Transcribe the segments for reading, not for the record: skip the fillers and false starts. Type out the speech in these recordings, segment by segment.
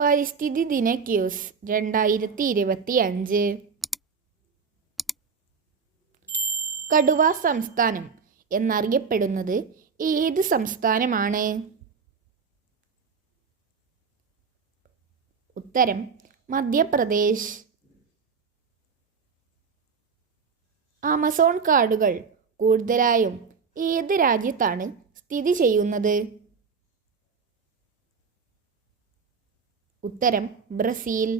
പരിസ്ഥിതി ദിന ക്യൂസ് 2025. കടുവ സംസ്ഥാനം എന്നറിയപ്പെടുന്നത് ഏത് സംസ്ഥാനമാണ്? ഉത്തരം മധ്യപ്രദേശ്. ആമസോൺ കാടുകൾ കൂടുതലായും ഏത് രാജ്യത്താണ് സ്ഥിതി ചെയ്യുന്നത്? ഉത്തരം ബ്രസീൽ.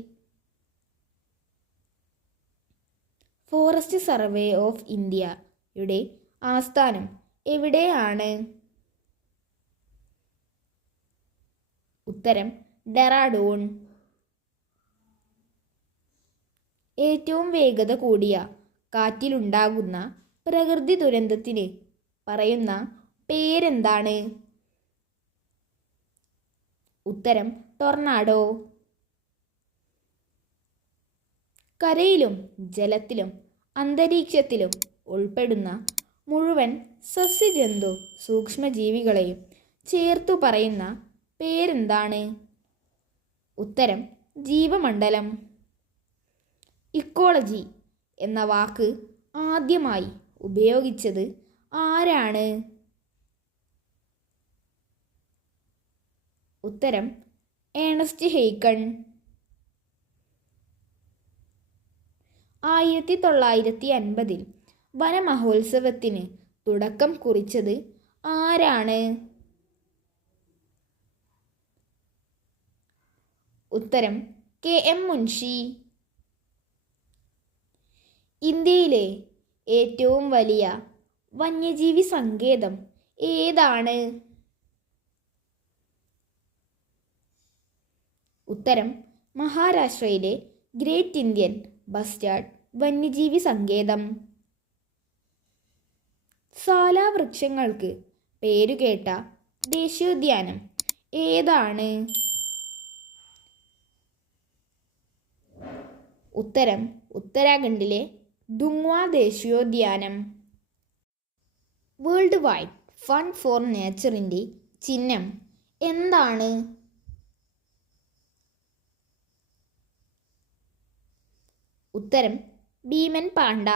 ഫോറസ്റ്റ് സർവേ ഓഫ് ഇന്ത്യയുടെ ആസ്ഥാനം എവിടെയാണ്? ഉത്തരം ഡെറാഡൂൺ. ഏറ്റവും വേഗത കൂടിയ കാറ്റിലുണ്ടാകുന്ന പ്രകൃതി ദുരന്തത്തിന് പറയുന്ന പേരെന്താണ്? ഉത്തരം ടൊർണാഡോ. കരയിലും ജലത്തിലും അന്തരീക്ഷത്തിലും ഉൾപ്പെടുന്ന മുഴുവൻ സസ്യജന്തു സൂക്ഷ്മജീവികളെയും ചേർത്തു പറയുന്ന പേരെന്താണ്? ഉത്തരം ജീവമണ്ഡലം. ഇക്കോളജി എന്ന വാക്ക് ആദ്യമായി ഉപയോഗിച്ചത് ആരാണ്? ഉത്തരം ഏണസ്റ്റ് ഹെയ്ക്കൺ. 1950 വനമഹോത്സവത്തിന് തുടക്കം കുറിച്ചത് ആരാണ്? ഉത്തരം KM മുൻഷി. ഇന്ത്യയിലെ ഏറ്റവും വലിയ വന്യജീവി സങ്കേതം ഏതാണ്? ഉത്തരം മഹാരാഷ്ട്രയിലെ ഗ്രേറ്റ് ഇന്ത്യൻ ബസ്റ്റാർഡ് വന്യജീവി സങ്കേതം. സാല വൃക്ഷങ്ങൾക്ക് പേരുകേട്ട ദേശീയോദ്യാനം ഏതാണ്? ഉത്തരം ഉത്തരാഖണ്ഡിലെ ദുംഗ്വ ദേശീയോദ്യാനം. വേൾഡ് വൈഡ് ഫണ്ട് ഫോർ നേച്ചറിൻ്റെ ചിഹ്നം എന്താണ്? ഉത്തരം ഭീമൻ പാണ്ട.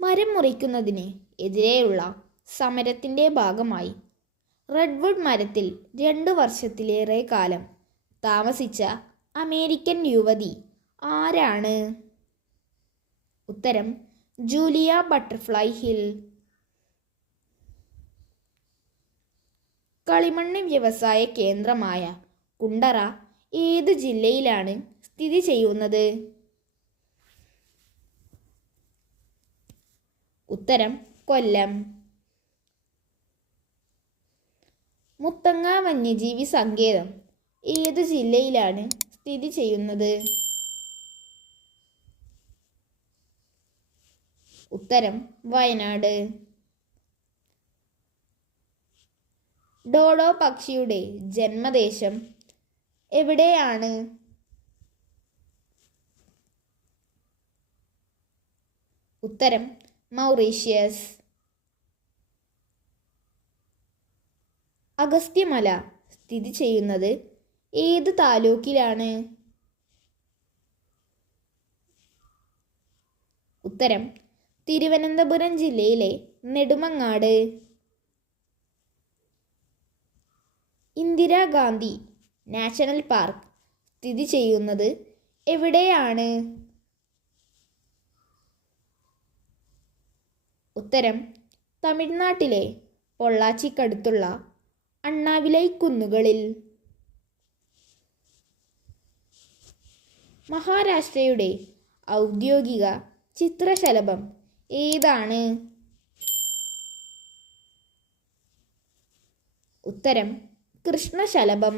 മരം മുറിക്കുന്നതിന് എതിരെയുള്ള സമരത്തിൻ്റെ ഭാഗമായി റെഡ്വുഡ് മരത്തിൽ 2 വർഷത്തിലേറെ കാലം താമസിച്ച അമേരിക്കൻ യുവതി ആരാണ്? ഉത്തരം ജൂലിയ ബട്ടർഫ്ലൈ ഹിൽ. കളിമണ്ണ് വ്യവസായ കേന്ദ്രമായ കുണ്ടറ ഏത് ജില്ലയിലാണ് സ്ഥിതി ചെയ്യുന്നത്? ഉത്തരം കൊല്ലം. മുത്തങ്ങ വന്യജീവി സങ്കേതം ഏത് ജില്ലയിലാണ് സ്ഥിതി ചെയ്യുന്നത്? ഉത്തരം വയനാട്. ഡോഡോ പക്ഷിയുടെ ജന്മദേശം എവിടെയാണ്? ഉത്തരം മൗറീഷ്യസ്. അഗസ്ത്യമല സ്ഥിതി ചെയ്യുന്നത് ഏത് താലൂക്കിലാണ്? ഉത്തരം തിരുവനന്തപുരം ജില്ലയിലെ നെടുമങ്ങാട്. ഇന്ദിരാഗാന്ധി നാഷണൽ പാർക്ക് സ്ഥിതി ചെയ്യുന്നത് എവിടെയാണ്? ഉത്തരം തമിഴ്നാട്ടിലെ പൊള്ളാച്ചിക്കടുത്തുള്ള അണ്ണാവിലൈ കുന്നുകളിൽ. മഹാരാഷ്ട്രയുടെ ഔദ്യോഗിക ചിത്രശലഭം ഏതാണ്? ഉത്തരം കൃഷ്ണശലഭം.